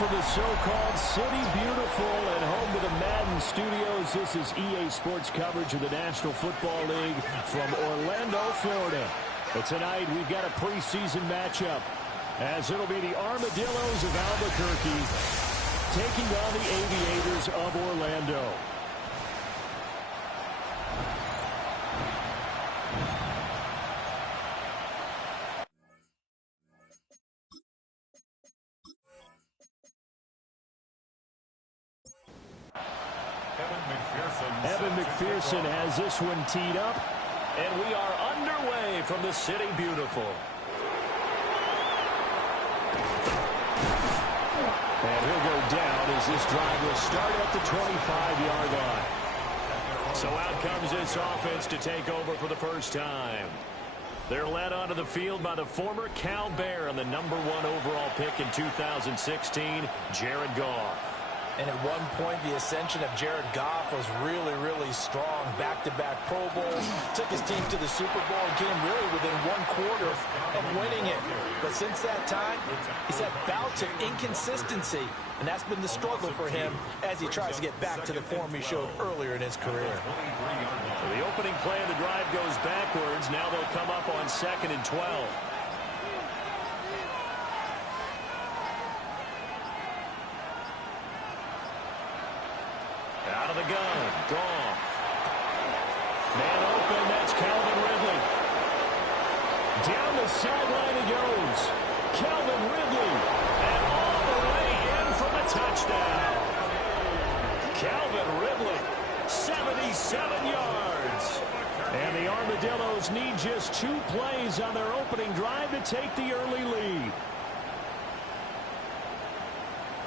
from the so-called City Beautiful and home to the Madden Studios. This is EA Sports coverage of the National Football League from Orlando, Florida. But tonight we've got a preseason matchup, as it'll be the Armadillos of Albuquerque taking on the Aviators of Orlando. Evan McPherson has this one teed up, and we are underway from the City Beautiful. And he'll go down as this drive will start at the 25-yard line. So out comes this offense to take over for the first time. They're led onto the field by the former Cal Bear and the #1 overall pick in 2016, Jared Goff. And at one point, the ascension of Jared Goff was really, really strong. Back-to-back Pro Bowls, took his team to the Super Bowl and came really within 1/4 of winning it. But since that time, he's had bouts of inconsistency, and that's been the struggle for him as he tries to get back to the form he showed earlier in his career. So the opening play of the drive goes backwards. Now they'll come up on 2nd and 12. Out of the gun, Goff. Man open, that's Calvin Ridley. Down the sideline he goes. Calvin Ridley, and all the way in from a touchdown. Calvin Ridley, 77 yards. And the Armadillos need just 2 plays on their opening drive to take the early lead.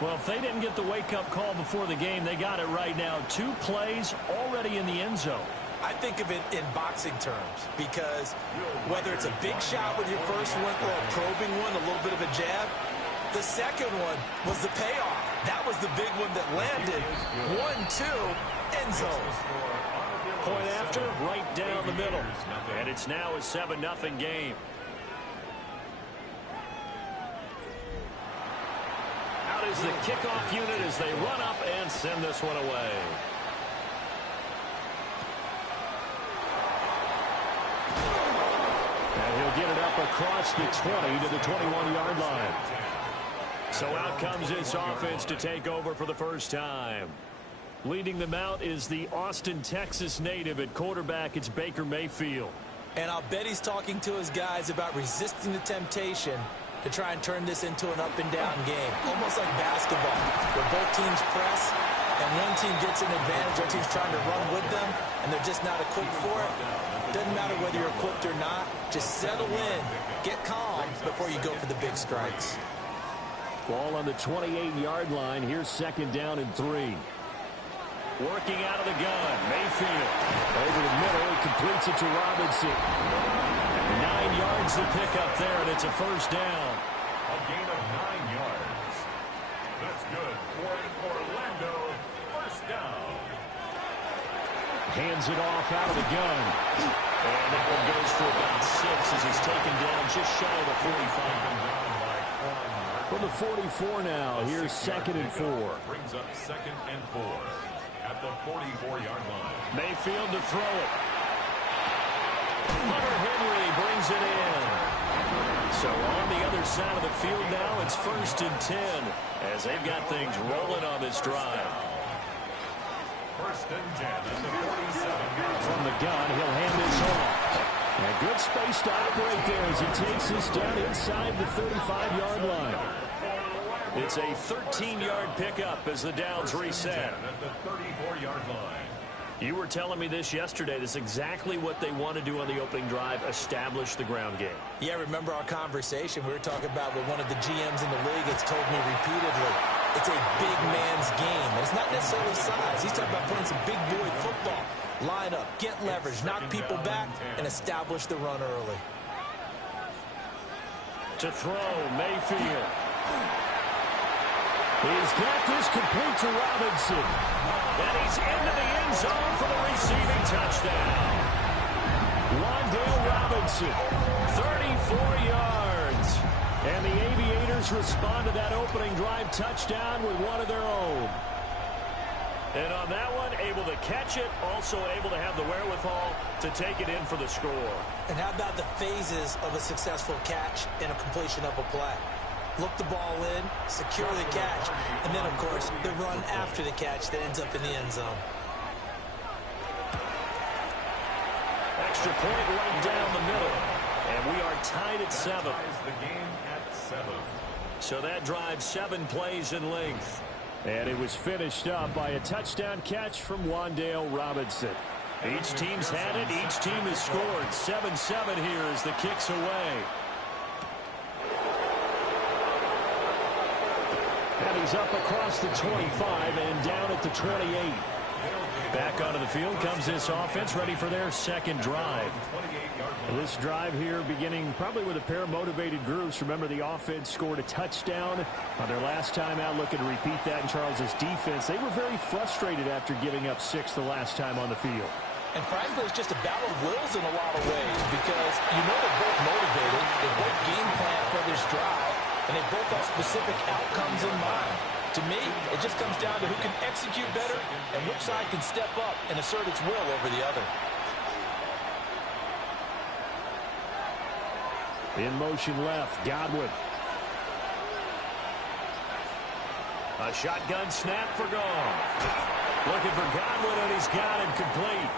Well, if they didn't get the wake-up call before the game, they got it right now. 2 plays already in the end zone. I think of it in boxing terms, because whether it's a big shot with your first one or a probing one, a little bit of a jab, the second one was the payoff. That was the big one that landed. 1-2, end zone. Point after, right down the middle. And it's now a 7-0 game. Is the kickoff unit as they run up and send this one away. And he'll get it up across the 20 to the 21-yard line. So out comes this offense to take over for the first time. Leading them out is the Austin, Texas native at quarterback. It's Baker Mayfield. And I'll bet he's talking to his guys about resisting the temptation to try and turn this into an up-and-down game, almost like basketball, where both teams press, and one team gets an advantage, our team's trying to run with them, and they're just not equipped for it. Doesn't matter whether you're equipped or not, just settle in, get calm before you go for the big strikes. Ball on the 28-yard line. Here's 2nd down and 3. Working out of the gun, Mayfield. Over the middle, he completes it to Robinson. 9 yards to pick up there, and it's a first down. A gain of 9 yards. That's good for Orlando. First down. Hands it off out of the gun. And that one goes for about 6 as he's taken down just shy of the 45. From the 44 now, here's 2nd and 4. Brings up 2nd and 4 at the 44-yard line. Mayfield to throw it. Hunter Henry brings it in. So on the other side of the field now, it's 1st and 10 as they've got things rolling on this drive. 1st and 10 at the 47-yard line. From the gun, he'll hand this off. And a good space to operate there as he takes this down inside the 35-yard line. It's a 13-yard pickup as the downs reset. At the 34-yard line. You were telling me this yesterday. This is exactly what they want to do on the opening drive, establish the ground game. Yeah, remember our conversation? We were talking about what one of the GMs in the league has told me repeatedly. It's a big man's game. And it's not necessarily size. He's talking about playing some big boy football. Line up, get leverage, knock people back, and establish the run early. To throw, Mayfield. He's got this complete to Robinson. And he's into the end zone for the receiving touchdown. Wandale Robinson, 34 yards. And the Aviators respond to that opening drive touchdown with one of their own. And on that one, able to catch it, also able to have the wherewithal to take it in for the score. And how about the phases of a successful catch and a completion of a play? Look the ball in, secure the catch, and then, of course, the run after the catch that ends up in the end zone. Extra point right down the middle. And we are tied at 7. The game at 7. So that drive 7 plays in length. And it was finished up by a touchdown catch from Wan'Dale Robinson. Each team's had it. Each team has scored. 7-7 here as the kick's away. And he's up across the 25 and down at the 28. Back onto the field comes this offense, ready for their second drive. This drive here beginning probably with a pair of motivated groups. Remember, the offense scored a touchdown on their last time out, looking to repeat that in Charles's defense. They were very frustrated after giving up 6 the last time on the field. And frankly, it's just a battle of wills in a lot of ways because you know they're both motivated, they both game plan for this drive, and they both have specific outcomes in mind. To me, it just comes down to who can execute better and which side can step up and assert its will over the other. In motion left, Godwin. A shotgun snap for Goff. Looking for Godwin, and he's got him complete.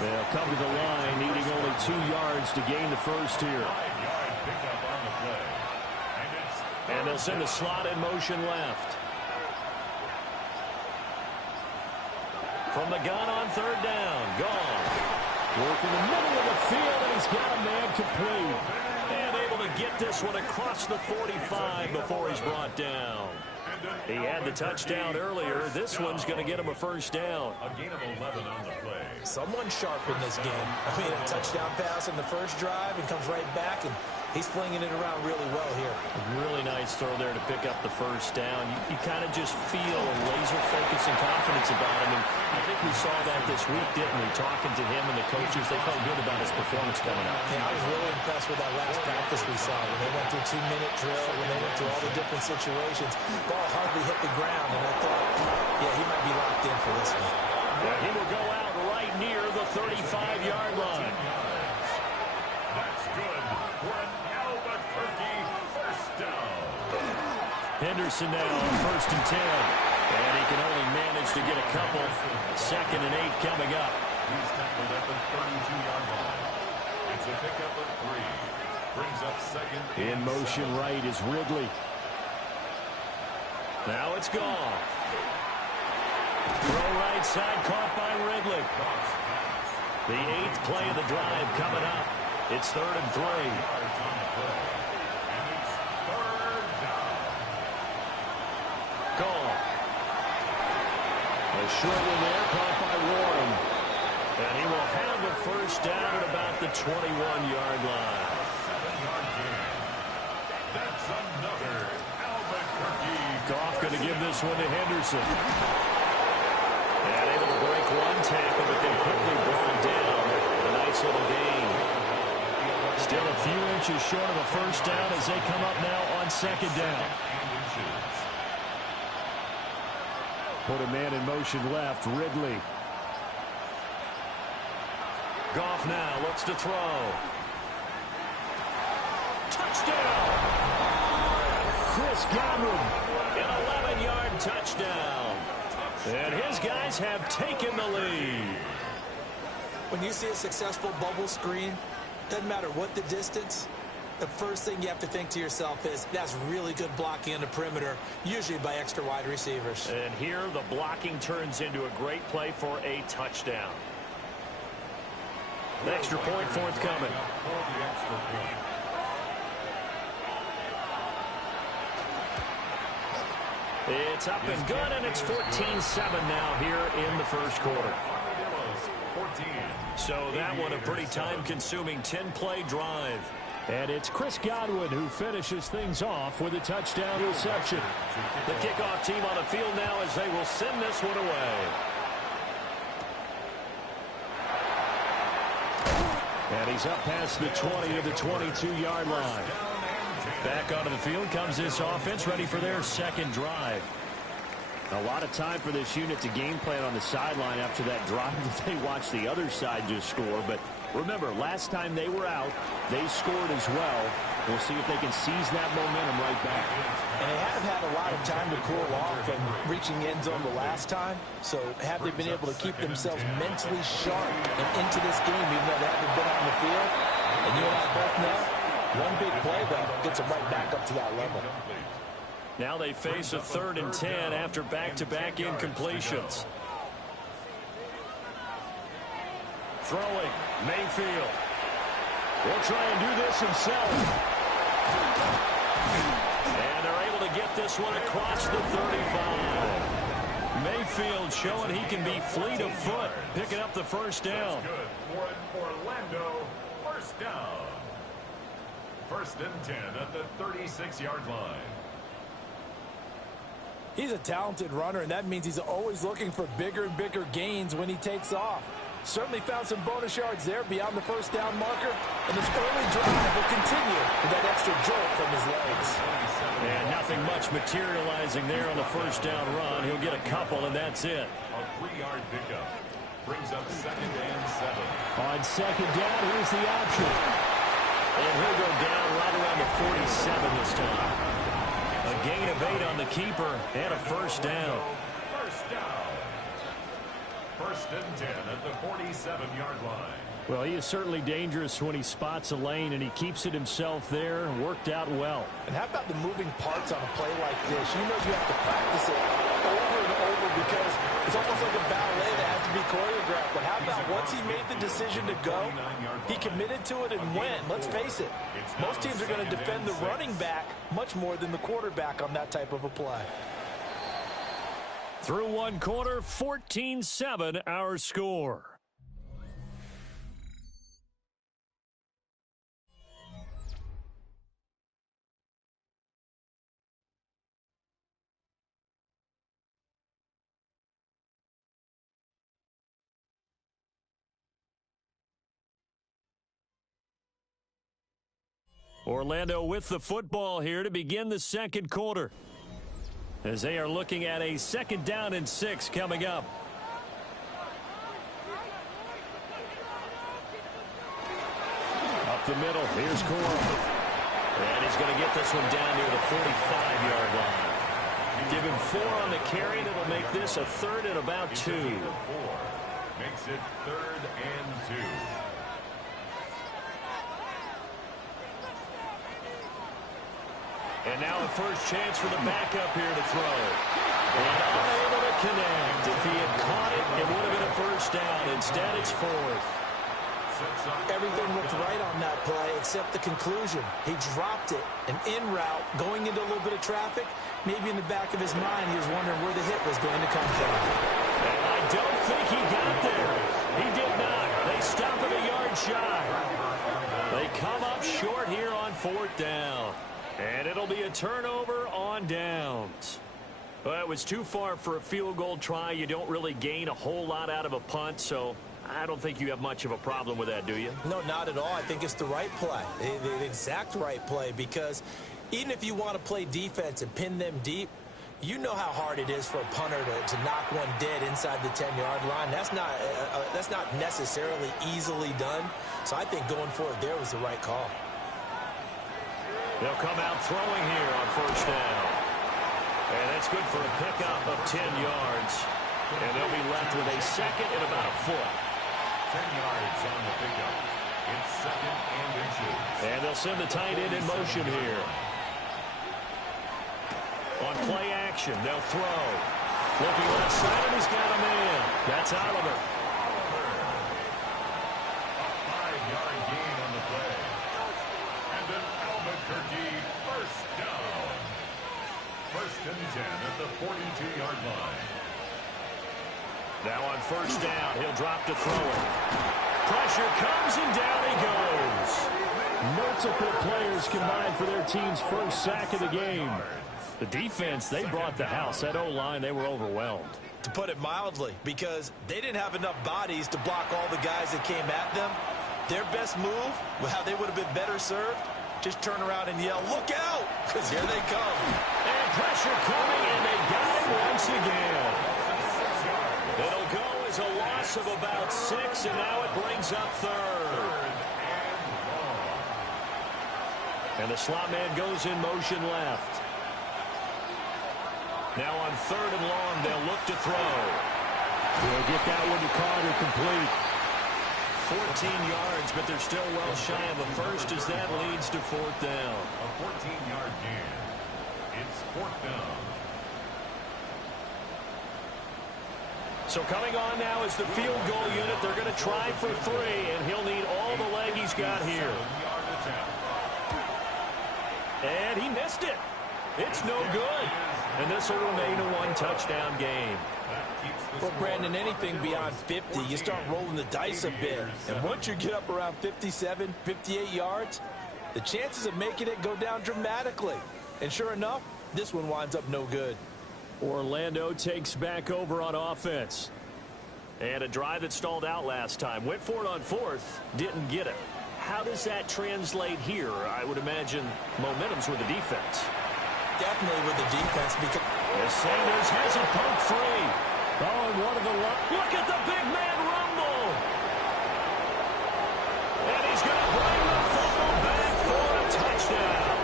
They'll come to the line, needing only 2 yards to gain the first here. 5-yard pickup on the play. And they'll send the slot in motion left. From the gun on 3rd down, Goff. Working the middle of the field, and he's got a man complete. And able to get this one across the 45 before he's brought down. He had the touchdown earlier. This one's going to get him a first down. A gain of 11 on the play. Someone sharp in this game. I mean, a touchdown pass in the first drive and comes right back, and he's flinging it around really well here. Really nice throw there to pick up the first down. You kind of just feel a laser focus and confidence about him. And I think we saw that this week, didn't we? Talking to him and the coaches, they felt good about his performance coming up. Yeah, I was really impressed with that last practice we saw when they went through 2-minute drill, when they went through all the different situations. Ball hardly hit the ground, and I thought, yeah, he might be locked in for this one. Yeah, he will go out right near the 35-yard line. That's good for an Albuquerque first down. Henderson now on 1st and 10. And he can only manage to get a couple. 2nd and 8 coming up. He's tackled at the 32-yard line. It's a pickup of 3. Brings up 2nd. In motion right is Ridley. Now it's Goff. Throw right side, caught by Ridley. The 8th play of the drive coming up. It's 3rd and 3. Yards on the play. And it's 3rd down. Goff. A short one there, caught by Warren. And he will have the first down at about the 21-yard line. 7-yard gain. That's another Albuquerque. Goff going to give this one to Henderson. And able to break one tackle, but then quickly brought down. A nice little gain. Still a few inches short of a first down as they come up now on 2nd down. Put a man in motion left, Ridley. Goff now looks to throw. Touchdown! Chris Godwin, an 11-yard touchdown. And his guys have taken the lead. When you see a successful bubble screen, doesn't matter what the distance, the first thing you have to think to yourself is, that's really good blocking on the perimeter, usually by extra wide receivers. And here the blocking turns into a great play for a touchdown. The extra point forthcoming. It's up and good, and it's 14-7 now here in the first quarter. So that one a pretty time-consuming 10-play drive. And it's Chris Godwin who finishes things off with a touchdown reception. The kickoff team on the field now as they will send this one away. And he's up past the 20 of the 22-yard line. Back onto the field comes this offense, ready for their second drive. A lot of time for this unit to game plan on the sideline after that drive that they watched the other side just score. But remember, last time they were out, they scored as well. We'll see if they can seize that momentum right back. And they have had a lot of time to cool off from reaching the end zone the last time. So have they been able to keep themselves mentally sharp and into this game, even though they haven't been on the field? And you and I both know, one big play, though, gets them right back up to that level. Now they face a 3rd and 10 after back-to-back incompletions. Throwing, Mayfield. Will try and do this himself. And they're able to get this one across the 35. Mayfield showing he can be fleet of foot, picking up the first down. Good for Orlando. First down. 1st and 10 at the 36-yard line. He's a talented runner, and that means he's always looking for bigger and bigger gains when he takes off. Certainly found some bonus yards there beyond the first down marker, and this early drive will continue with that extra jolt from his legs. And nothing much materializing there on the first down run. He'll get a couple, and that's it. A 3-yard pickup brings up 2nd and 7. On 2nd down, here's the option. And he'll go down right around the 47 this time. A gain of 8 on the keeper and a first down. First down. 1st and 10 at the 47-yard line. Well, he is certainly dangerous when he spots a lane, and he keeps it himself there. Worked out well. And how about the moving parts on a play like this? You know you have to practice it over and over because it's almost like a ballet that has to be choreographed. But how about once he made the decision to go, he committed to it and went. Let's face it, most teams are going to defend the running back much more than the quarterback on that type of a play. Through one quarter, 14-7 our score. Orlando with the football here to begin the second quarter, as they are looking at a 2nd down and 6 coming up. Up the middle, here's Coral. And he's going to get this one down near the 45-yard line. Give him 4 on the carry, and it'll make this a 3rd and about 2. Makes it 3rd and 2. And now a first chance for the backup here to throw. And unable to connect. If he had caught it, it would have been a first down. Instead, it's 4th. Everything looked right on that play except the conclusion. He dropped it, and en route, going into a little bit of traffic, maybe in the back of his mind, he was wondering where the hit was going to come from. And I don't think he got there. He did not. They stop him a yard shy. They come up short here on 4th down. And it'll be a turnover on downs. Well, it was too far for a field goal try. You don't really gain a whole lot out of a punt, so I don't think you have much of a problem with that, do you? No, not at all. I think it's the right play, the exact right play, because even if you want to play defense and pin them deep, you know how hard it is for a punter to knock one dead inside the 10-yard line. That's not necessarily easily done. So I think going for it there was the right call. They'll come out throwing here on first down. And that's good for a pickup of 10 yards. And they'll be left with a 2nd and about a 4th. 10 yards on the pickup. It's 2nd and inches. And they'll send the tight end in motion here. On play action, they'll throw. Looking left side, and he's got a man. That's Oliver. A 5-yard gain on the play. And an Albuquerque first down. 1st and 10 at the 42-yard line. Now on first down, he'll drop to throw it. Pressure comes, and down he goes. Multiple players combined for their team's first sack of the game. The defense, they brought the house. That O-line, they were overwhelmed. To put it mildly, because they didn't have enough bodies to block all the guys that came at them. Their best move, well, they would have been better served just turn around and yell, "Look out!" Because here they come. And pressure coming, and they got it once again. It'll go as a loss of about 6, and now it brings up third. And the slot man goes in motion left. Now on 3rd and long, they'll look to throw. They'll get that one to Carter, complete. 14 yards, but they're still well shy of a first as that leads to 4th down. A 14-yard gain. It's 4th down. So coming on now is the field goal unit. They're going to try for 3, and he'll need all the leg he's got here. 7-yard attempt. And he missed it. It's no good. And this will remain a 1-touchdown game. Well, Brandon, anything beyond 50, you start rolling the dice a bit. And once you get up around 57, 58 yards, the chances of making it go down dramatically. And sure enough, this one winds up no good. Orlando takes back over on offense. And a drive that stalled out last time. Went for it on 4th, didn't get it. How does that translate here? I would imagine momentum's with the defense. Definitely with the defense, because Sanders has a pump free. Oh, and one of the look at the big man rumble. And he's going to bring the football back for a touchdown.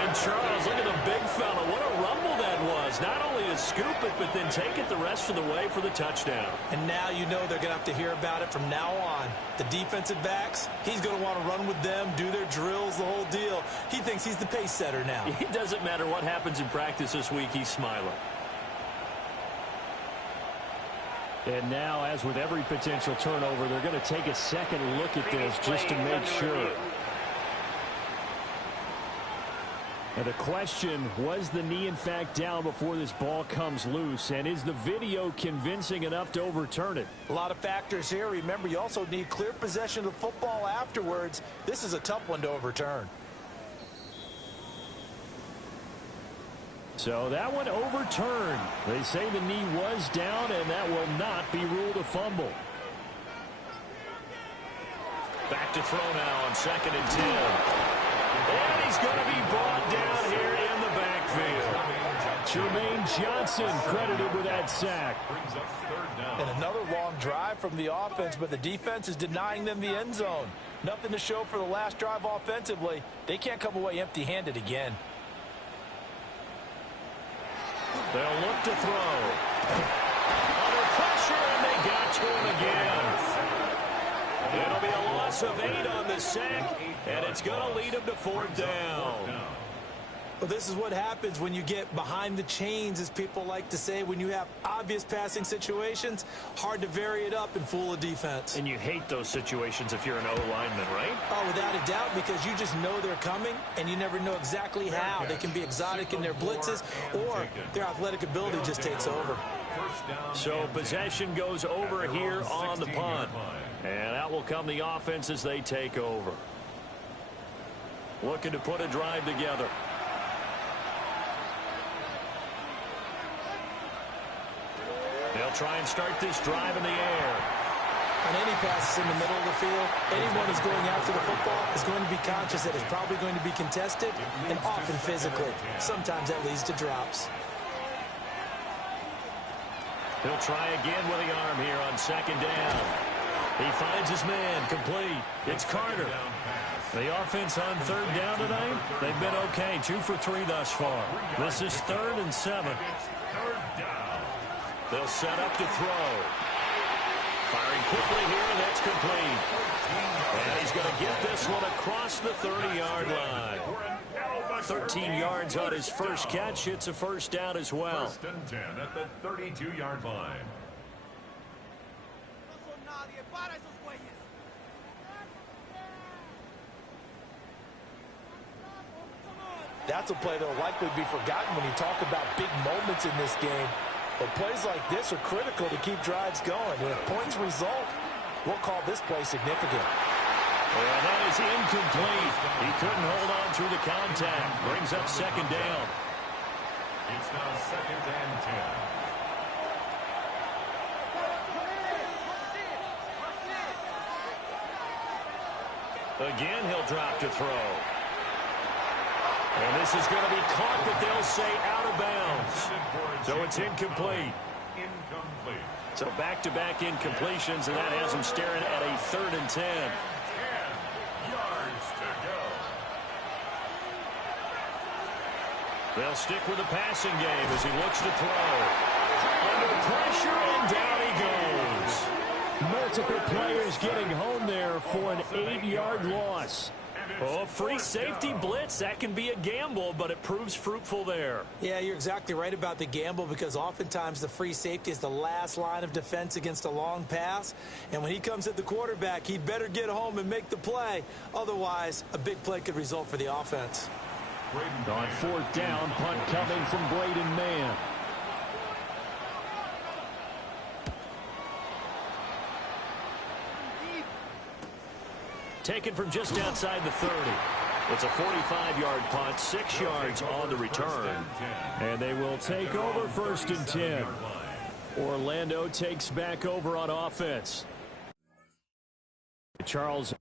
And Charles, look at the big fella. What a rumble that was. Not only to scoop it, but then take it the rest of the way for the touchdown. And now you know they're going to have to hear about it from now on. The defensive backs, he's going to want to run with them, do their drills, the whole deal. He thinks he's the pace setter now. It doesn't matter what happens in practice this week, he's smiling. And now, as with every potential turnover, they're going to take a second look at this just to make sure. Now the question, was the knee in fact down before this ball comes loose? And is the video convincing enough to overturn it? A lot of factors here. Remember, you also need clear possession of the football afterwards. This is a tough one to overturn. So that one overturned. They say the knee was down, and that will not be ruled a fumble. Back to throw now on 2nd and 10. And he's going to be brought down here in the backfield. Jermaine Johnson credited with that sack. And another long drive from the offense, but the defense is denying them the end zone. Nothing to show for the last drive offensively. They can't come away empty-handed again. They'll look to throw. Under pressure, and they got to him again. It'll be a loss of 8 on the sack, and it's going to lead him to 4th down. Well, this is what happens when you get behind the chains, as people like to say. When you have obvious passing situations, hard to vary it up and fool a defense. And you hate those situations if you're an O-lineman, right? Oh, without a doubt, because you just know they're coming, and you never know exactly how. They can be exotic in their blitzes, or their athletic ability just takes over. So possession goes over here on the punt. And out will come the offense as they take over. Looking to put a drive together. They'll try and start this drive in the air. On any passes in the middle of the field, anyone who's going after the football is going to be conscious that it's probably going to be contested and often physically. Sometimes that leads to drops. He'll try again with the arm here on 2nd down. He finds his man, complete. It's Carter. The offense on 3rd down tonight, they've been okay. 2 for 3 thus far. This is 3rd and 7. They'll set up to throw. Firing quickly here, and that's complete. And he's going to get this one across the 30-yard line. 13 yards on his first catch. It's a 1st down as well. 1st and 10 at the 32-yard line. That's a play that will likely be forgotten when you talk about big moments in this game. But plays like this are critical to keep drives going. And if points result, we'll call this play significant. Well, that is incomplete. He couldn't hold on through the contact. Brings up 2nd down. It's now 2nd and 10. Again, he'll drop to throw. And this is going to be caught, but they'll say out of bounds. So it's incomplete. So back-to-back incompletions, and that has them staring at a 3rd and 10. 10 yards to go. They'll stick with the passing game as he looks to throw. Under pressure, and down he goes. Multiple players getting home there for an 8-yard loss. Oh, free safety blitz. That can be a gamble, but it proves fruitful there. Yeah, you're exactly right about the gamble because oftentimes the free safety is the last line of defense against a long pass. And when he comes at the quarterback, he better get home and make the play. Otherwise, a big play could result for the offense. On 4th down, punt coming from Braden Mann. Taken from just outside the 30. It's a 45-yard punt, 6 yards on the return. And they will take over 1st and 10. Orlando takes back over on offense. Charles.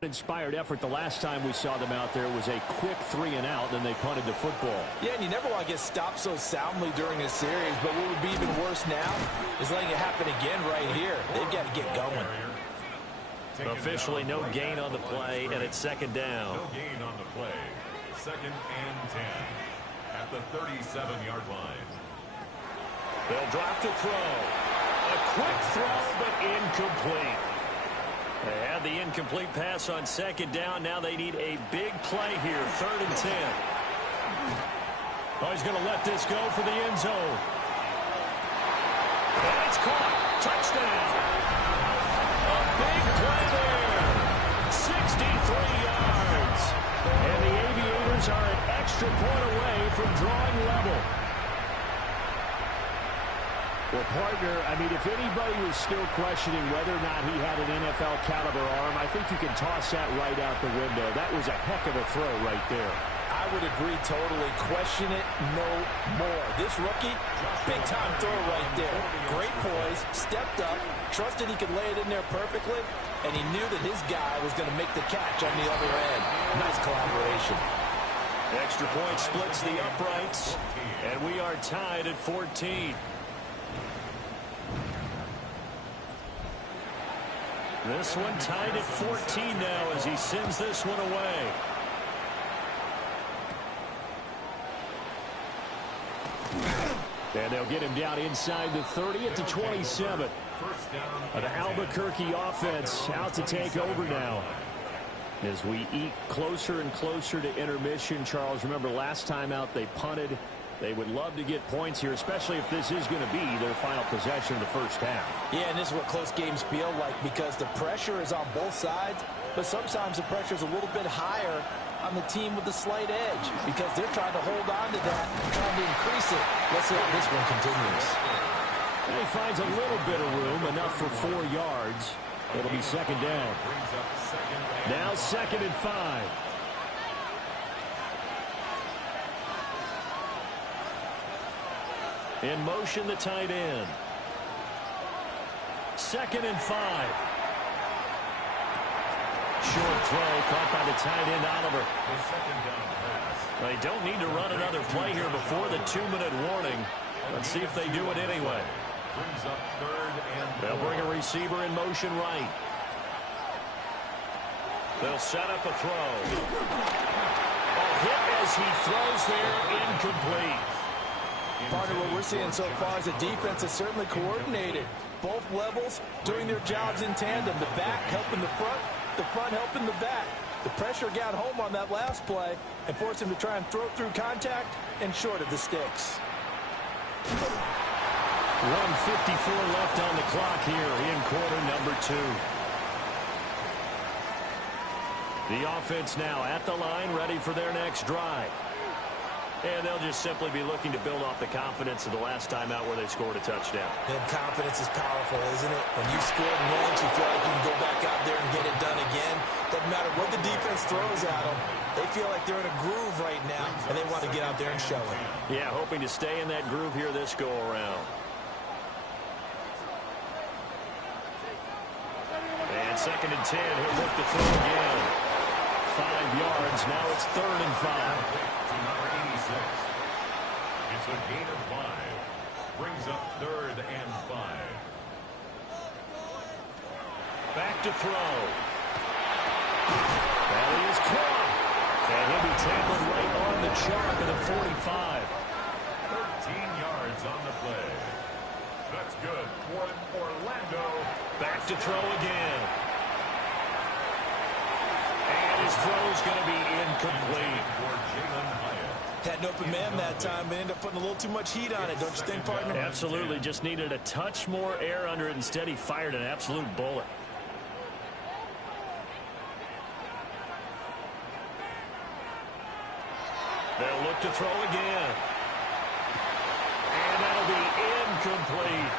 Inspired effort the last time we saw them out there was a quick 3-and-out, then they punted the football. Yeah, and you never want to get stopped so soundly during a series, but what would be even worse now is letting it happen again right here. They've got to get going. Officially no gain on the play, and it's 2nd down. No gain on the play. 2nd and 10 at the 37-yard line. They'll drop to throw. A quick throw, but incomplete. They had the incomplete pass on 2nd down. Now they need a big play here, 3rd and 10. Oh, he's going to let this go for the end zone. And it's caught. Touchdown. A big play there. 63 yards. And the Aviators are an extra point away from drawing level. Well, partner, I mean, if anybody was still questioning whether or not he had an NFL caliber arm, I think you can toss that right out the window. That was a heck of a throw right there. I would agree totally. Question it no more. This rookie, big-time throw right there. Great poise, stepped up, trusted he could lay it in there perfectly, and he knew that his guy was going to make the catch on the other end. Nice collaboration. Extra point splits the uprights, and we are tied at 14. This one tied at 14 now as he sends this one away. And they'll get him down inside the 30 at the 27. The Albuquerque offense out to take over now. As we eke closer and closer to intermission, Charles, remember last time out they punted. They would love to get points here, especially if this is going to be their final possession of the first half. Yeah, and this is what close games feel like because the pressure is on both sides, but sometimes the pressure is a little bit higher on the team with the slight edge because they're trying to hold on to that, trying to increase it. Let's see how this one continues. And he finds a little bit of room, enough for 4 yards. It'll be second down. Now 2nd and 5. In motion, the tight end. 2nd and 5. Short throw caught by the tight end, Oliver. They don't need to run another play here before the 2-minute warning. Let's see if they do it anyway. They'll bring a receiver in motion right. They'll set up a throw. A hit as he throws there, incomplete. Part of what we're seeing so far is the defense is certainly coordinated. Both levels doing their jobs in tandem. The back helping the front helping the back. The pressure got home on that last play and forced him to try and throw through contact and short of the sticks. 1:54 left on the clock here in quarter number 2. The offense now at the line, ready for their next drive. And they'll just simply be looking to build off the confidence of the last time out where they scored a touchdown. And confidence is powerful, isn't it? When you've scored once, you feel like you can go back out there and get it done again. Doesn't matter what the defense throws at them. They feel like they're in a groove right now, and they want to get out there and show it. Yeah, hoping to stay in that groove here this go-around. And 2nd and 10, he'll look to throw again. 5 yards, now it's 3rd and 5. It's a gain of 5. Brings up 3rd and 5. Back to throw. That is caught. And he'll be tackled right on the chalk at the 45. 13 yards on the play. That's good for Orlando. Back to throw again. And his throw's going to be incomplete. Had an open man that time, but ended up putting a little too much heat on it, don't you think, partner? Absolutely. Just needed a touch more air under it. Instead, he fired an absolute bullet. They'll look to throw again. And that'll be incomplete.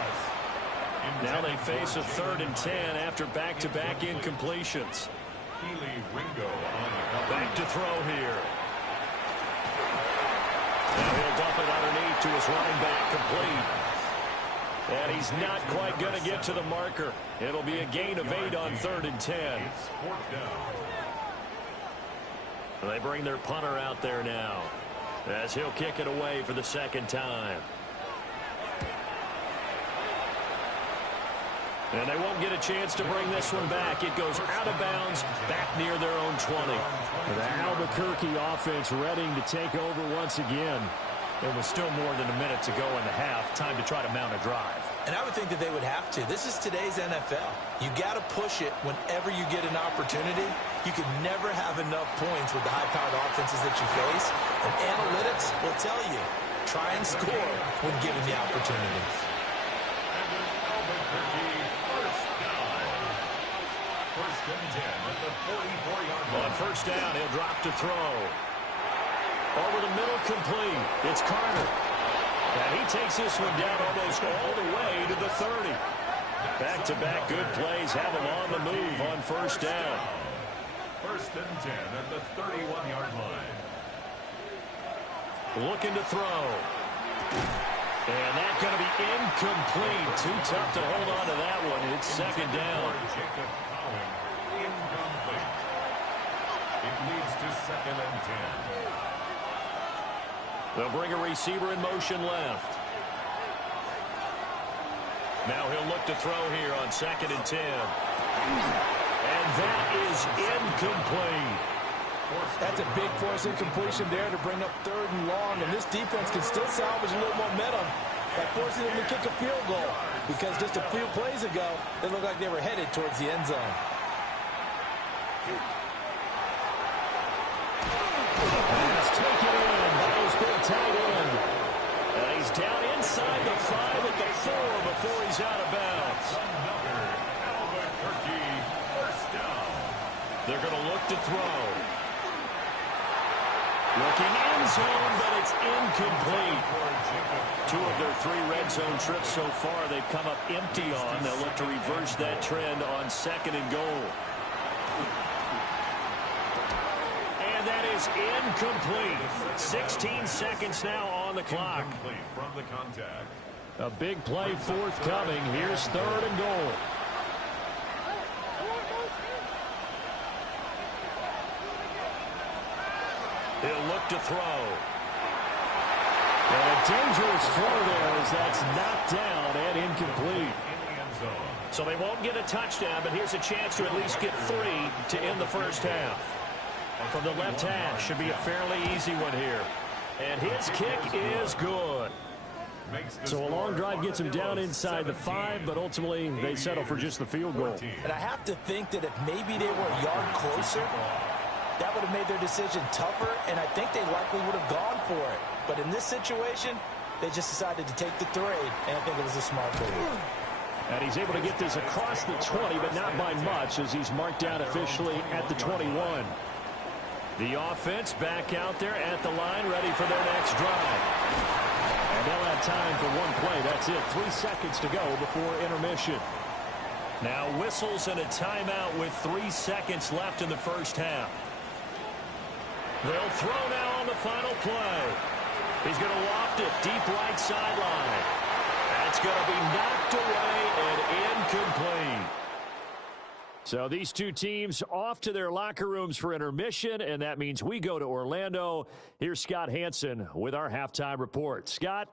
Now they face a 3rd and 10 after back-to-back incompletions. Back to throw here. Now he'll dump it underneath to his running back, complete. And he's not quite going to get to the marker. It'll be a gain of 8 on 3rd and 10. They bring their punter out there now as he'll kick it away for the 2nd time. And they won't get a chance to bring this one back. It goes out of bounds, back near their own 20. The Albuquerque offense ready to take over once again. It was still more than a minute to go in the half. Time to try to mount a drive. And I would think that they would have to. This is today's NFL. You got to push it whenever you get an opportunity. You can never have enough points with the high-powered offenses that you face. And analytics will tell you, try and score when given the opportunity. On 1st down, he'll drop to throw. Over the middle, complete. It's Carter. And he takes this one down almost all the way to the 30. Back-to-back good plays have him on the move on 1st down. 1st and 10 at the 31-yard line. Looking to throw. And that's going to be incomplete. Too tough to hold on to that one. It's second down. Incomplete. It leads to 2nd and 10. They'll bring a receiver in motion left. Now he'll look to throw here on 2nd and 10. And that is incomplete. That's a big force incompletion there to bring up 3rd and long, and this defense can still salvage a little momentum by forcing them to kick a field goal, because just a few plays ago, they looked like they were headed towards the end zone. Pass taken in by his big tight end. And he's down inside the 5 at the 4 before he's out of bounds. Another Albuquerque first down. They're going to look to throw. Looking end zone, but it's incomplete. 2 of their 3 red zone trips so far they've come up empty on. They'll look to reverse that trend on 2nd and goal. And that is incomplete. 16 seconds now on the clock. Incomplete from the contact. A big play forthcoming. Here's 3rd and goal. He'll look to throw. And a dangerous throw there as that's knocked down and incomplete. So they won't get a touchdown, but here's a chance to at least get 3 to end the first half. From the left hash, should be a fairly easy one here. And his kick is good. So a long drive gets him down inside the 5, but ultimately they settle for just the field goal. And I have to think that if maybe they were a yard closer, that would have made their decision tougher, and I think they likely would have gone for it. But in this situation, they just decided to take the 3, and I think it was a smart move. And he's able to get this across the 20, but not by much, as he's marked down officially at the 21. The offense back out there at the line, ready for their next drive. And they'll have time for one play. That's it. 3 seconds to go before intermission. Now whistles and a timeout with 3 seconds left in the first half. They'll throw now on the final play. He's going to loft it deep right sideline. That's going to be knocked away and incomplete. So these 2 teams off to their locker rooms for intermission, and that means we go to Orlando. Here's Scott Hansen with our halftime report. Scott?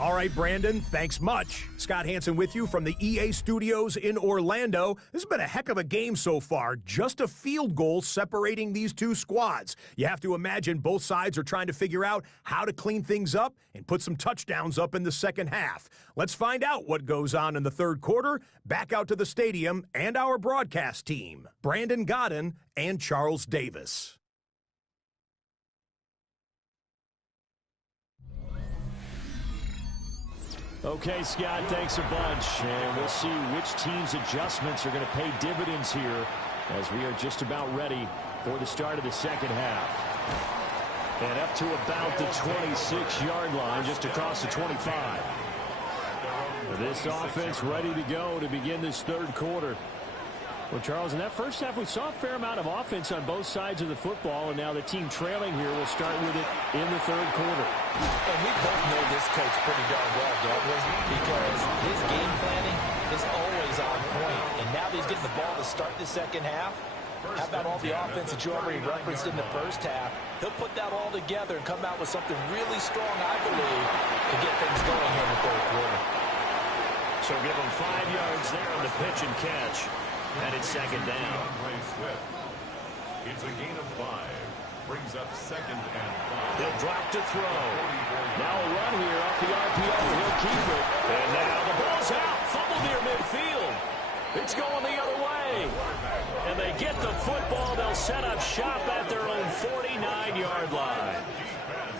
All right, Brandon, thanks much. Scott Hansen with you from the EA Studios in Orlando. This has been a heck of a game so far. Just a field goal separating these 2 squads. You have to imagine both sides are trying to figure out how to clean things up and put some touchdowns up in the second half. Let's find out what goes on in the 3rd quarter. Back out to the stadium and our broadcast team, Brandon Godden and Charles Davis. Okay, Scott, thanks a bunch. And we'll see which team's adjustments are going to pay dividends here as we are just about ready for the start of the second half. And up to about the 26-yard line, just across the 25. This offense ready to go to begin this 3rd quarter. Well, Charles, in that first half, we saw a fair amount of offense on both sides of the football, and now the team trailing here will start with it in the 3rd quarter. And we both know this coach pretty darn well, don't we? Because his game planning is always on point. And now that he's getting the ball to start the second half, how about all the offense that you already referenced in the first half? He'll put that all together and come out with something really strong, I believe, to get things going here in the 3rd quarter. So give him 5 yards there on the pitch and catch. And it's second down. It's a gain of 5. Brings up 2nd and 5. He'll drop to throw. Now a run here off the RPO. He'll keep it. And now the ball's out. Fumble near midfield. It's going the other way. And they get the football. They'll set up shop at their own 49-yard line.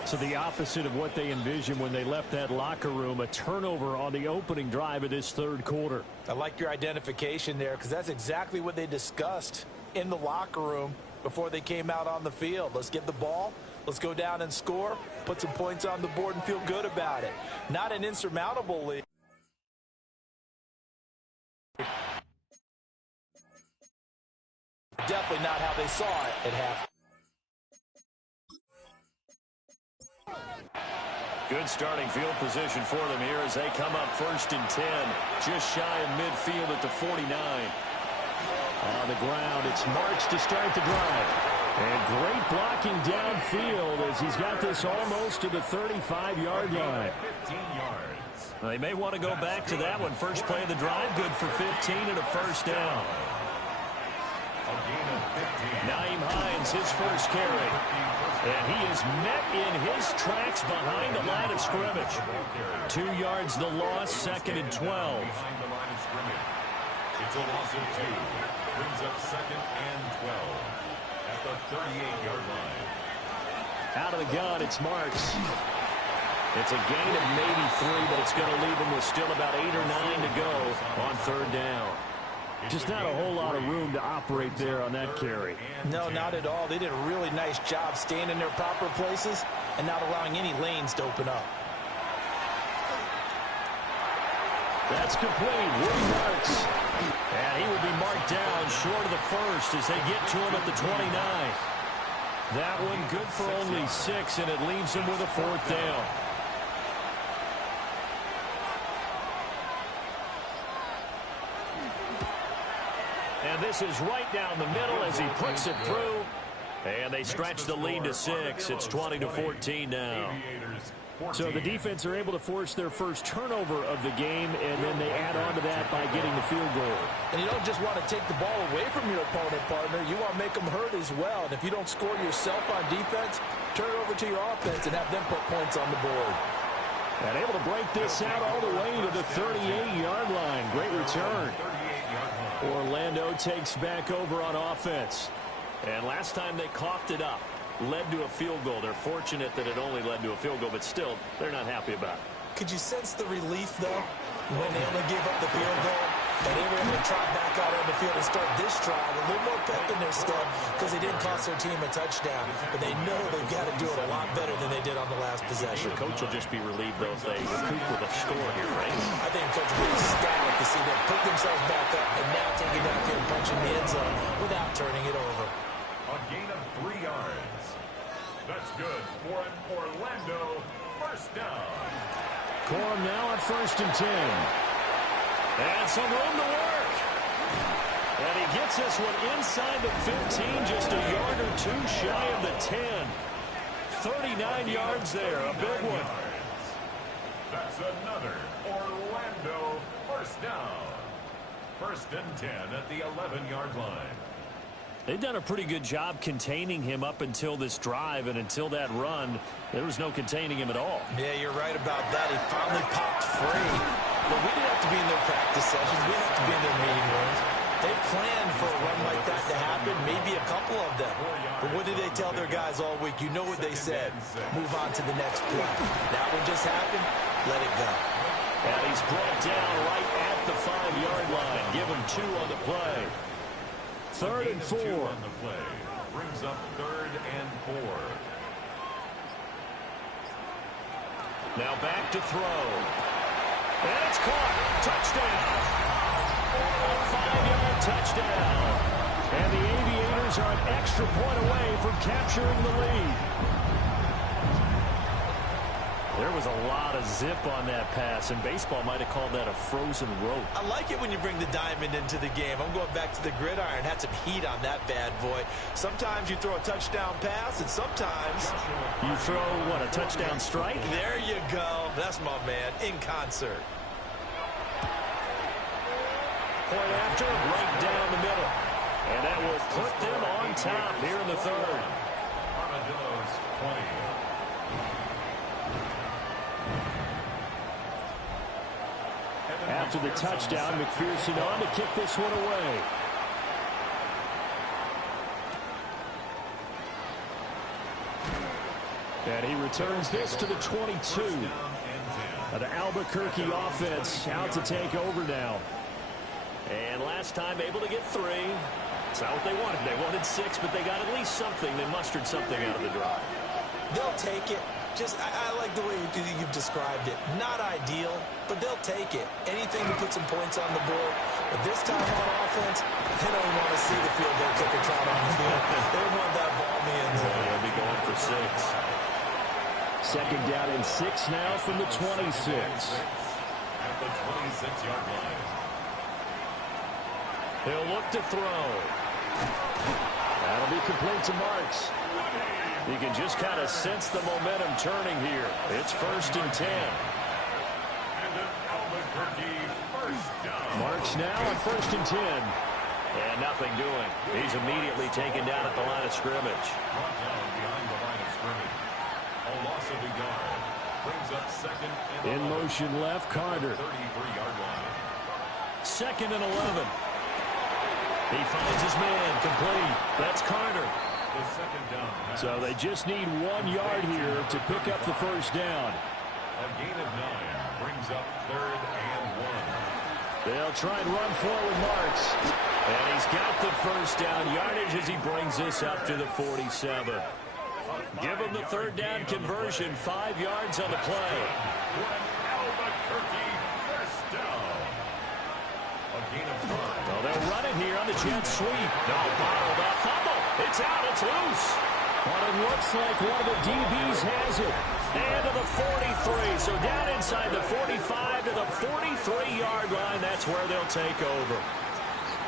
So the opposite of what they envisioned when they left that locker room, a turnover on the opening drive of this 3rd quarter. I like your identification there, because that's exactly what they discussed in the locker room before they came out on the field. Let's get the ball. Let's go down and score, put some points on the board, and feel good about it. Not an insurmountable lead. Definitely not how they saw it at half. Good starting field position for them here as they come up 1st and 10. Just shy of midfield at the 49. On the ground, it's Marks to start the drive. And great blocking downfield as he's got this almost to the 35-yard line. 15 yards. Well, they may want to go back to that one. First play of the drive, good for 15 and a first down. A gain of 15. Naeem Hines, his first carry. And he is met in his tracks behind the line of scrimmage. 2 yards the loss, 2nd and 12. Behind the line of scrimmage. It's a loss of 2. Brings up 2nd and 12 at the 38-yard line. Out of the gun, it's Marks. It's a gain of maybe 3, but it's going to leave him with still about 8 or 9 to go on 3rd down. Just not a whole lot of room to operate there on that carry. No, not at all. They did a really nice job staying in their proper places and not allowing any lanes to open up. That's complete. Woody Marks. And he will be marked down short of the first as they get to him at the 29. That one good for only 6, and it leaves him with a 4th down. And this is right down the middle as he puts it through. And they stretch the lead to 6. It's 20-14 now. So the defense are able to force their first turnover of the game, and then they add on to that by getting the field goal. And you don't just want to take the ball away from your opponent, partner. You want to make them hurt as well. And if you don't score yourself on defense, turn it over to your offense and have them put points on the board. And able to break this out all the way to the 38-yard line. Great return. Orlando takes back over on offense. And last time they coughed it up, led to a field goal. They're fortunate that it only led to a field goal, but still, they're not happy about it. Could you sense the relief, though, when they only gave up the field goal? And they were able to trot back out on the field and start this drive with a little more pep in their step because they didn't cost their team a touchdown. But they know they've got to do it a lot better than they did on the last possession. The coach will just be relieved, though, if they recoup with a score here, right? I think Coach will be ecstatic to see them pick themselves back up and now take it downfield, punching the end zone without turning it over. A gain of 3 yards. That's good for an Orlando first down. Corum now at 1st and 10. And some room to work. And he gets this one inside the 15, just a yard or 2 shy of the 10. 39 yards there, a big one. That's another Orlando first down. 1st and 10 at the 11-yard line. They've done a pretty good job containing him up until this drive, and until that run, there was no containing him at all. Yeah, you're right about that. He finally popped free. But we didn't have to be in their practice sessions. We didn't have to be in their meeting rooms. They planned for a run like that to happen, maybe a couple of them. But what did they tell their guys all week? You know what they said. Move on to the next play. That one just happened. Let it go. And he's brought down right at the 5-yard line. Give him 2 on the play. 3rd and 4. On the play. Brings up 3rd and 4. Now back to throw. And it's caught. Touchdown. A 5-yard touchdown. And the Aviators are an extra point away from capturing the lead. There was a lot of zip on that pass, and baseball might have called that a frozen rope. I like it when you bring the diamond into the game. I'm going back to the gridiron. Had some heat on that bad boy. Sometimes you throw a touchdown pass, and sometimes you throw, what, a touchdown strike? There you go. That's my man, in concert. Point after, right down the middle. And that will put them on top here in the 3rd. Armadillos 20. After the touchdown, McPherson on to kick this one away. And he returns this to the 22. The Albuquerque offense out to take over now. And last time able to get 3. It's not what they wanted. They wanted 6, but they got at least something. They mustered something out of the drive. They'll take it. I like the way you've described it. Not ideal, but they'll take it. Anything to put some points on the board. But this time on offense, they don't want to see the field goal kicker trot on the field. They want that ball in the end zone. They'll be going for 6. Second down and 6 now from the 26. At the 26-yard line. He'll look to throw. That'll be complete to Marks. You can just kind of sense the momentum turning here. It's 1st and 10. And an Albuquerque first down. Marks now on 1st and 10. And nothing doing. He's immediately taken down at the line of scrimmage. Brought down behind the line of scrimmage. A loss of a yard. Brings up 2nd and 11. In motion left, Carter. 33-yard line. 2nd and 11. He finds his man, complete. That's Carter. The 2nd down pass. So they just need 1 yard here to pick up the first down. A gain of 9 brings up 3rd and 1. They'll try and run forward Marks. And he's got the first down yardage as he brings this up to the 47. Give him the 3rd down conversion, 5 yards on the play. Albuquerque first down. A gain of 5. Well, they'll run it here on the jet sweep. No, bottled up. Fumble. It's out. It's loose. But it looks like one of the DBs has it. And to the 43. So down inside the 45 to the 43-yard line. That's where they'll take over.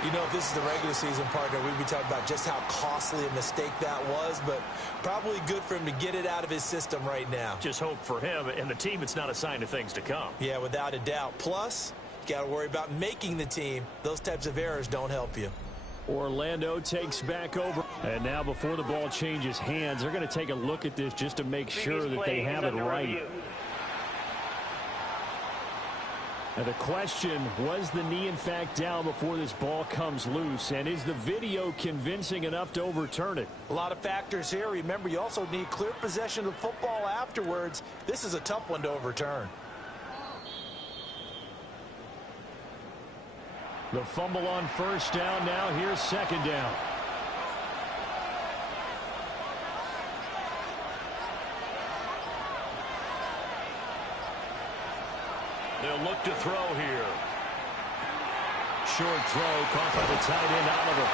You know, if this is the regular season, partner, we'd be talking about just how costly a mistake that was, but probably good for him to get it out of his system right now. Just hope for him and the team it's not a sign of things to come. Yeah, without a doubt. Plus, you got to worry about making the team. Those types of errors don't help you. Orlando takes back over. And now before the ball changes hands, they're going to take a look at this just to make sure that they have it right. Now the question, was the knee in fact down before this ball comes loose? And is the video convincing enough to overturn it? A lot of factors here. Remember, you also need clear possession of football afterwards. This is a tough one to overturn. The fumble on first down. Now here's 2nd down. They'll look to throw here. Short throw caught by the tight end Oliver.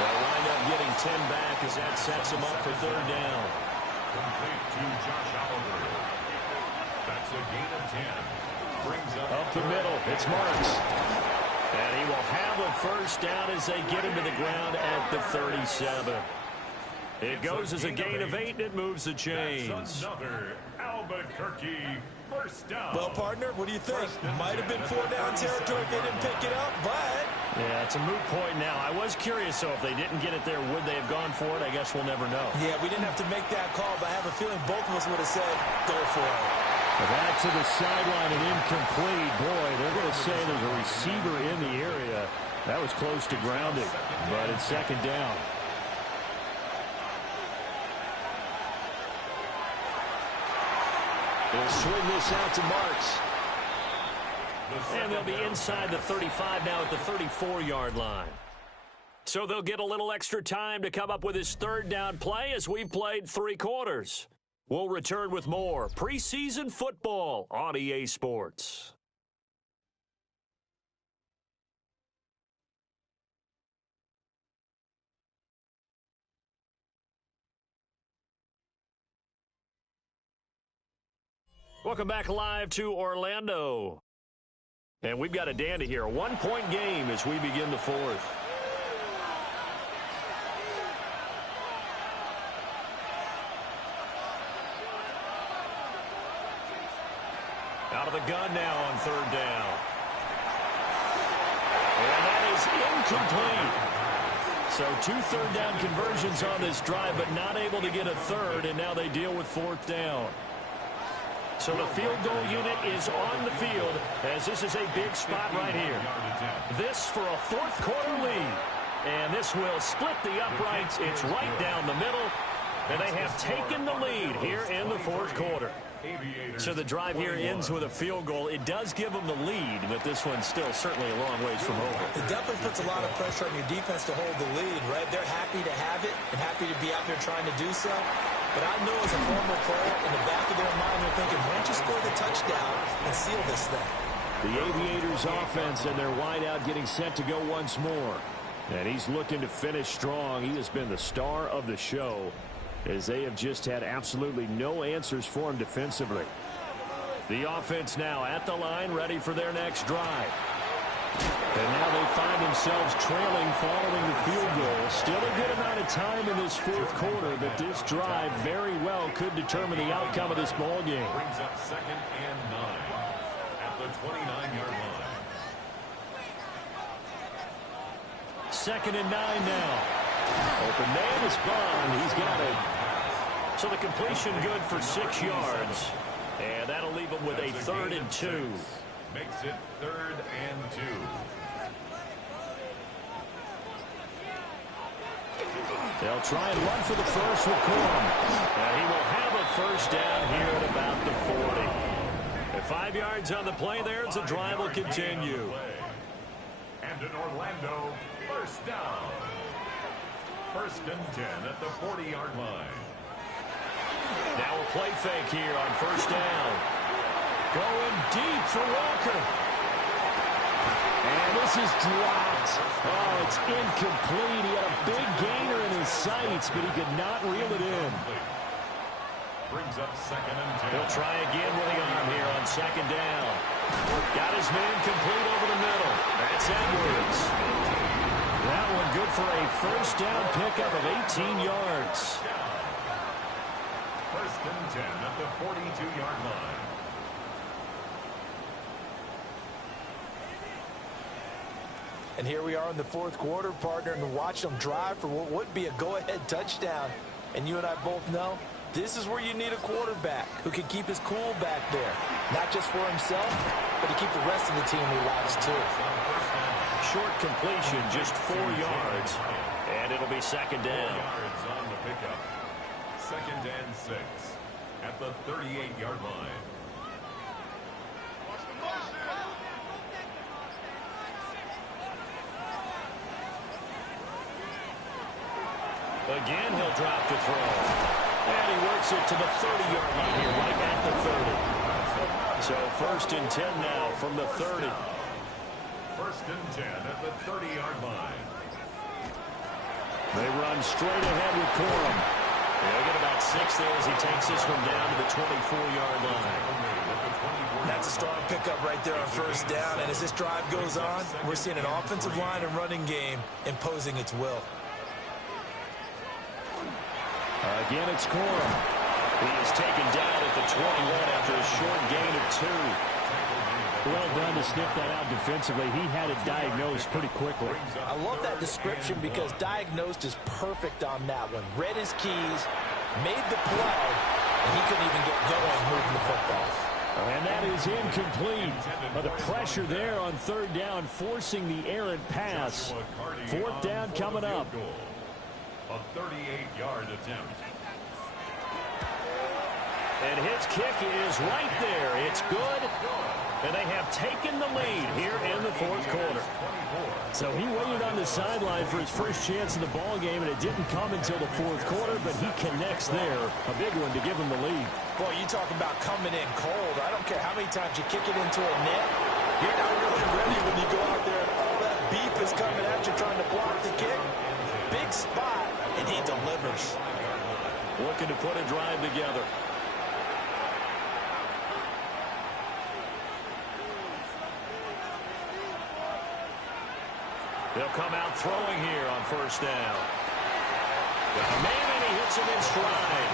They'll wind up getting 10 back as that sets them up for 3rd down. Complete to Josh Oliver. That's a gain of 10. Brings Up the middle. It's Marks. And he will have a first down as they get him to the ground at the 37. It goes as a gain of 8, and it moves the chains. That's another Albuquerque first down. Well, partner, what do you think? Might have been 4-down territory if they didn't pick it up, but... Yeah, it's a moot point now. I was curious, so if they didn't get it there, would they have gone for it? I guess we'll never know. Yeah, we didn't have to make that call, but I have a feeling both of us would have said, go for it. Back to the sideline and incomplete. Boy, they're going to say there's a receiver in the area. That was close to grounding, but it's 2nd down. They'll swing this out to Marks. And they'll be inside the 35 now at the 34-yard line. So they'll get a little extra time to come up with his 3rd down play as we've played 3 quarters. We'll return with more preseason football on EA Sports. Welcome back live to Orlando. And we've got a dandy here. A 1-point game as we begin the 4th. Out of the gun now on 3rd down. And that is incomplete. So 2 3rd down conversions on this drive, but not able to get a 3rd, and now they deal with 4th down. So the field goal unit is on the field as this is a big spot right here. This for a 4th quarter lead. And this will split the uprights. It's right down the middle. And they have taken the lead here in the 4th quarter. So the drive here ends with a field goal. It does give them the lead, but this one's still certainly a long ways from over. It definitely puts a lot of pressure on your defense to hold the lead, right? They're happy to have it and happy to be out there trying to do so. But I know as a former player, in the back of their mind, they're thinking, why don't you score the touchdown and seal this thing? The Aviators offense and their wideout getting set to go once more. And he's looking to finish strong. He has been the star of the show. as they have just had absolutely no answers for him defensively. The offense now at the line, ready for their next drive. And now they find themselves trailing following the field goal. Still a good amount of time in this fourth quarter, but this drive very well could determine the outcome of this ball game. Brings up 2nd and 9 at the 29-yard line. 2nd and 9 now. Open man is Bond. He's got it. So the completion good for 6 yards. And that'll leave him with a 3rd and 2. Makes it 3rd and 2. They'll try and run for the first with Corum. And he will have a first down here at about the 40. At 5 yards on the play there, the drive will continue. And in Orlando, first down. 1st and 10 at the 40-yard line. Now a play fake here on first down. Going deep for Walker. And this is dropped. Oh, it's incomplete. He had a big gainer in his sights, but he could not reel it in. Brings up 2nd and 10. He'll try again with the arm here on 2nd down. Got his man complete over the middle. That's Edwards. That one good for a first down pickup of 18 yards. 1st and 10 at the 42-yard line. And here we are in the fourth quarter, partner, and watch them drive for what would be a go-ahead touchdown. And you and I both know this is where you need a quarterback who can keep his cool back there. Not just for himself, but to keep the rest of the team relaxed too. Short completion, just 4 yards. And it'll be 2nd down. 4 yards on the pickup. 2nd and 6 at the 38-yard line. Again, he'll drop to throw. And he works it to the 30-yard line here, right at the 30. So 1st and 10 now from the 30. 1st and 10 at the 30-yard line. They run straight ahead with Corum. They'll get about 6 there as he takes this one down to the 24-yard line. That's a strong pickup right there on first down. And as this drive goes on, we're seeing an offensive line and running game imposing its will. Again, it's Corum. He is taken down at the 21 after a short gain of 2. Well done to sniff that out defensively. He had it diagnosed pretty quickly. I love that description because diagnosed is perfect on that one. Read his keys, made the play, and he couldn't even get going moving the football. And that is incomplete. The pressure there on 3rd down, forcing the errant pass. 4th down coming up. A 38-yard attempt. And his kick is right there. It's good. And they have taken the lead here in the fourth quarter. So he waited on the sideline for his first chance in the ball game, and it didn't come until the fourth quarter, but he connects there. A big one to give him the lead. Boy, you talk about coming in cold. I don't care how many times you kick it into a net. You're not really ready when you go out there and all that beef is coming at you trying to block the kick. Big spot, and he delivers. Looking to put a drive together. They'll come out throwing here on first down. Got a man, and he hits him in stride.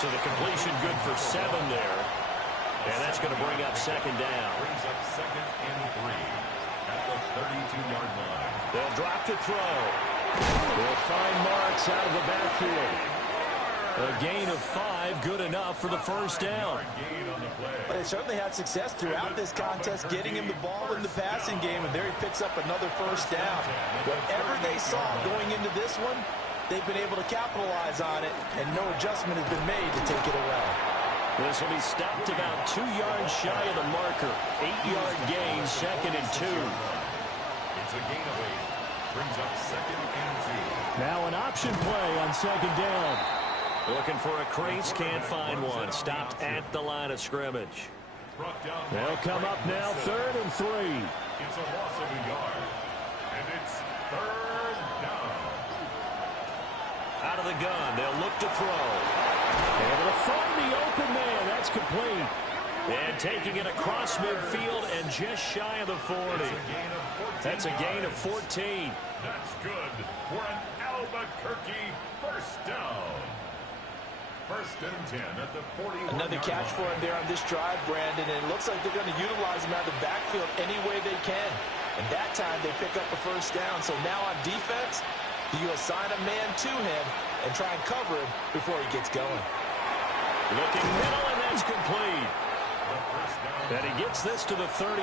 So the completion good for 7 there. And that's going to bring up 2nd down. Brings up 2nd and 3 at the 32-yard line. They'll drop to throw. They'll find Marks out of the backfield. A gain of 5, good enough for the first down. But they certainly had success throughout this contest, getting him the ball in the passing game, and there he picks up another first down. Whatever they saw going into this one, they've been able to capitalize on it, and no adjustment has been made to take it away. This will be stopped about 2 yards shy of the marker. 8-yard gain, 2nd and 2. It's a gain of 8. Brings up 2nd and 2. Now an option play on 2nd down. Looking for a crease, can't find one. Stopped at the line of scrimmage. They'll come up now, 3rd and 3. It's a loss of a yard. And it's 3rd down. Out out of the gun. They'll look to throw. Able to find the open man. That's complete. And taking it across midfield and just shy of the 40. That's a gain of 14. That's good for an Albuquerque first down. First and 10 at the 41. Another catch for him there on this drive, Brandon, and it looks like they're going to utilize him out of the backfield any way they can. And that time they pick up a first down. So now on defense, you assign a man to him and try and cover him before he gets going. Looking middle, and that's complete. And he gets this to the 35.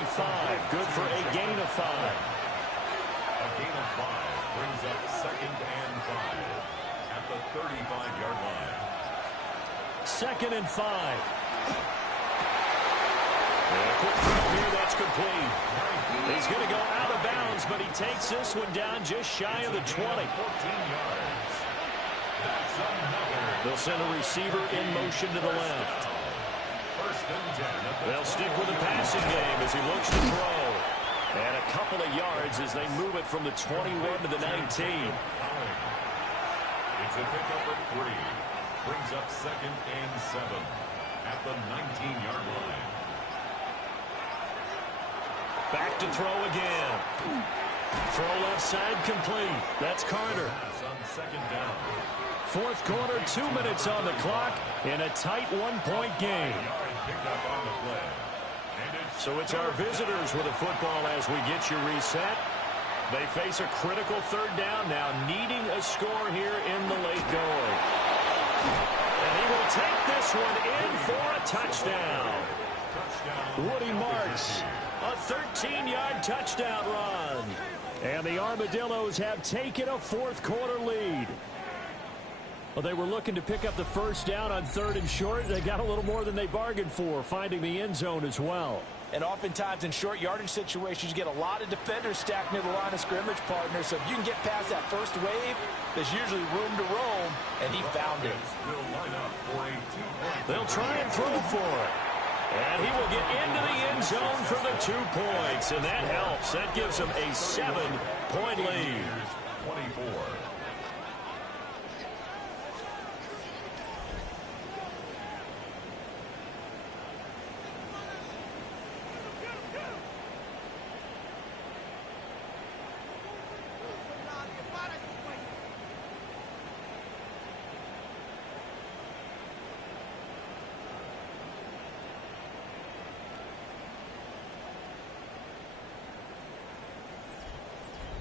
Good for a gain of 5. A gain of 5 brings up second and 5 at the 35-yard line. Second and 5. And a quick throw here, that's complete. He's going to go out of bounds, but he takes this one down just shy of the 20. 14 yards. That's another. They'll send a receiver in motion to the left. First and 10 at the They'll stick with the passing game as he looks to throw. And a couple of yards as they move it from the 21 to the 19. It's a pickup of 3. Brings up second and 7 at the 19-yard line. Back to throw again. Throw left side complete. That's Carter. Pass on second down. Fourth quarter, 2 minutes on the clock in a tight one-point game. Yard picked up on the play. So it's our visitors with the football as we get you reset. They face a critical third down now, needing a score here in the late going. And he will take this one in for a touchdown. Woody Marks, a 13-yard touchdown run. And the Armadillos have taken a fourth quarter lead. Well, they were looking to pick up the first down on third and short. They got a little more than they bargained for, finding the end zone as well. And oftentimes in short yardage situations, you get a lot of defenders stacked near the line of scrimmage, partner. So if you can get past that first wave, there's usually room to roam, and he found it. They'll try and throw for it. And he will get into the end zone for the 2 points, and that helps. That gives him a 7-point lead. 24.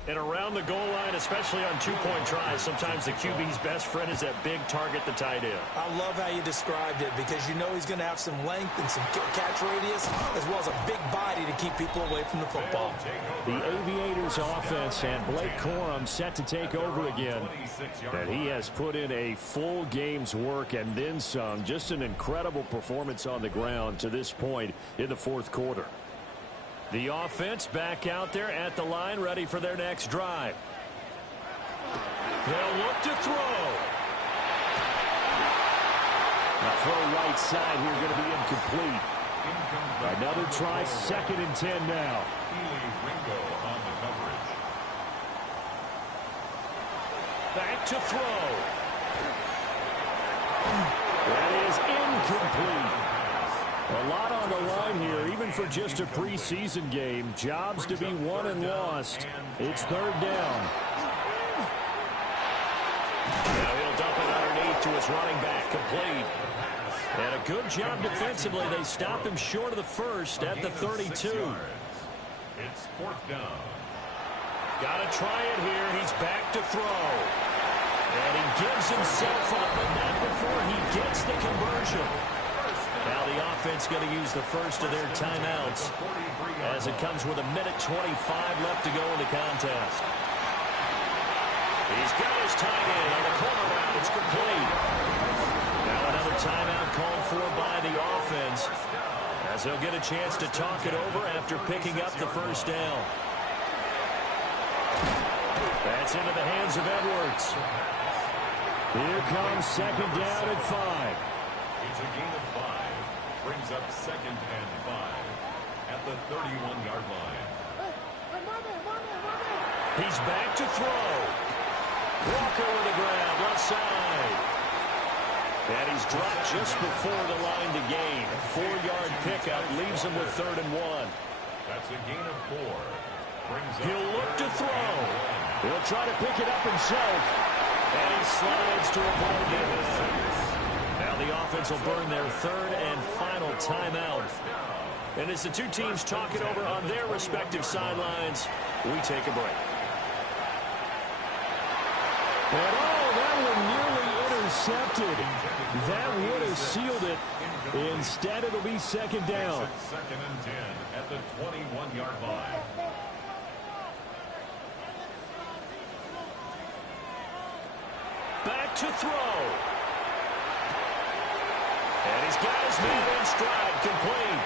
And around the goal line, especially on 2-point tries, sometimes the QB's best friend is that big target, the tight end. I love how you described it because you know he's going to have some length and some catch radius as well as a big body to keep people away from the football. The Aviators offense and Blake Corum set to take over again. And he has put in a full game's work and then some. Just an incredible performance on the ground to this point in the fourth quarter. The offense back out there at the line, ready for their next drive. They'll look to throw. The throw right side here going to be incomplete. Another try, second and 10 now. Ringo on the coverage. Back to throw. That is incomplete. A lot on the line here, even for just a preseason game. Jobs to be won and lost. It's third down. Now he'll dump it underneath to his running back, complete. And a good job defensively. They stopped him short of the first at the 32. It's fourth down. Got to try it here. He's back to throw. And he gives himself up, but not before he gets the conversion. Now the offense going to use the first of their timeouts as it comes with 1:25 left to go in the contest. He's got his tight end on the corner route. It's complete. Now another timeout called for by the offense as they'll get a chance to talk it over after picking up the first down. That's into the hands of Edwards. Here comes second down at 5. It's a gain of 5. Brings up second and 5 at the 31-yard line. He's back to throw. Walker with the grab, left side. And he's dropped just before the line to gain. 4-yard pickup leaves him with 3rd and 1. That's a gain of 4. He'll look to throw. He'll try to pick it up himself. And he slides to avoid it. Now the offense will burn their 3rd and final timeout. And as the two teams talk it over on their respective sidelines, we take a break. And that one nearly intercepted. That would have sealed it. Instead, it'll be 2nd down. 2nd and 10 at the 21-yard line. Back to throw. And he's got his man in stride, complete.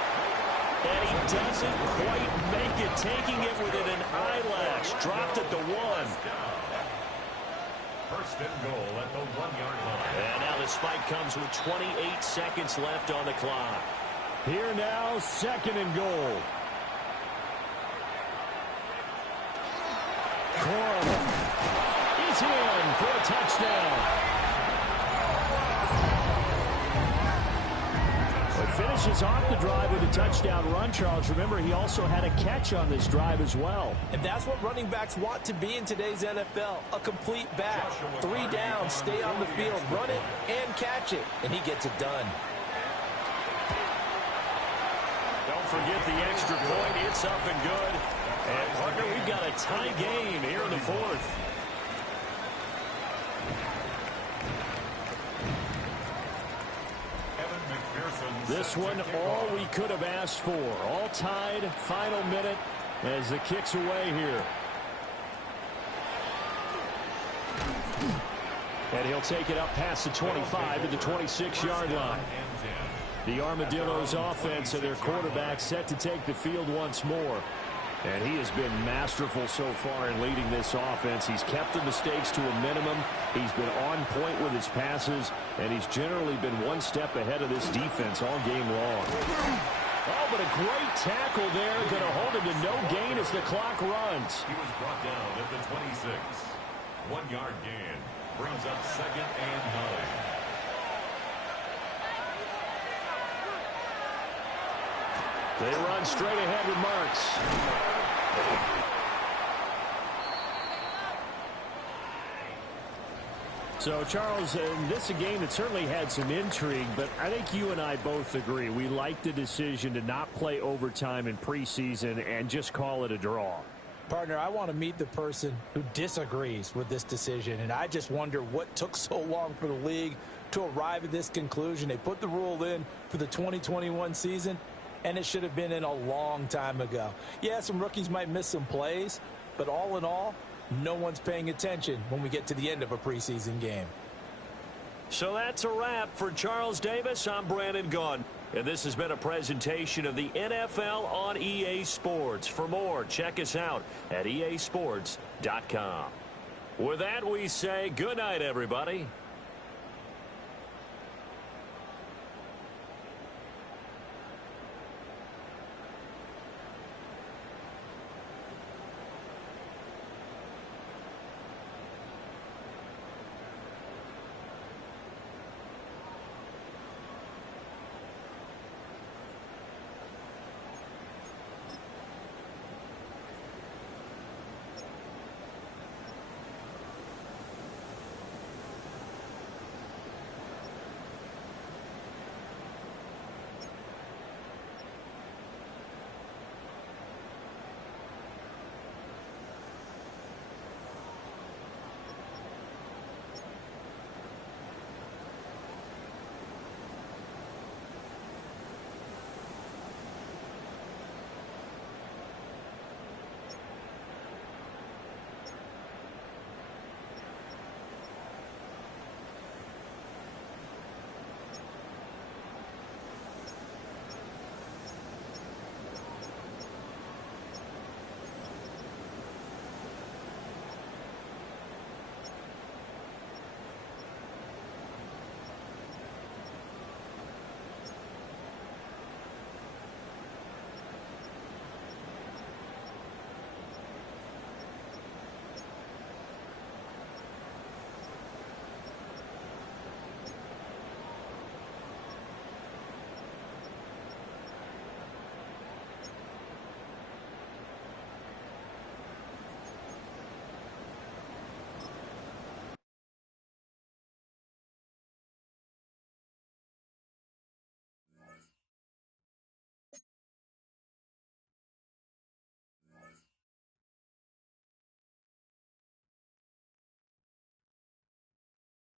And he doesn't quite make it, taking it within an eyelash. Dropped at the 1. 1st and goal at the 1-yard line. And now the spike comes with 28 seconds left on the clock. Here now, 2nd and goal. Corum is in for a touchdown. Finishes off the drive with a touchdown run, Charles. Remember, he also had a catch on this drive as well. And that's what running backs want to be in today's NFL, a complete back. 3 downs, stay on the field, run it, and catch it. And he gets it done. Don't forget the extra point. It's up and good. And, partner, we've got a tie game here in the 4th. This one, all we could have asked for. All tied, final minute as the kick's away here. And he'll take it up past the 25 to the 26-yard line. The Armadillos offense and their quarterback set to take the field once more. And he has been masterful so far in leading this offense. He's kept the mistakes to a minimum. He's been on point with his passes, and he's generally been one step ahead of this defense all game long. Oh, but a great tackle there. Going to hold him to no gain as the clock runs. He was brought down at the 26. 1-yard gain brings up 2nd and 9. They run straight ahead with Marks. So, Charles, this is a game that certainly had some intrigue, but I think you and I both agree. We like the decision to not play overtime in preseason and just call it a draw. Partner, I want to meet the person who disagrees with this decision, and I just wonder what took so long for the league to arrive at this conclusion. They put the rule in for the 2021 season, and it should have been in a long time ago. Yeah, some rookies might miss some plays, but all in all, no one's paying attention when we get to the end of a preseason game. So that's a wrap for Charles Davis. I'm Brandon Gunn, and this has been a presentation of the NFL on EA Sports. For more, check us out at easports.com. With that, we say good night, everybody.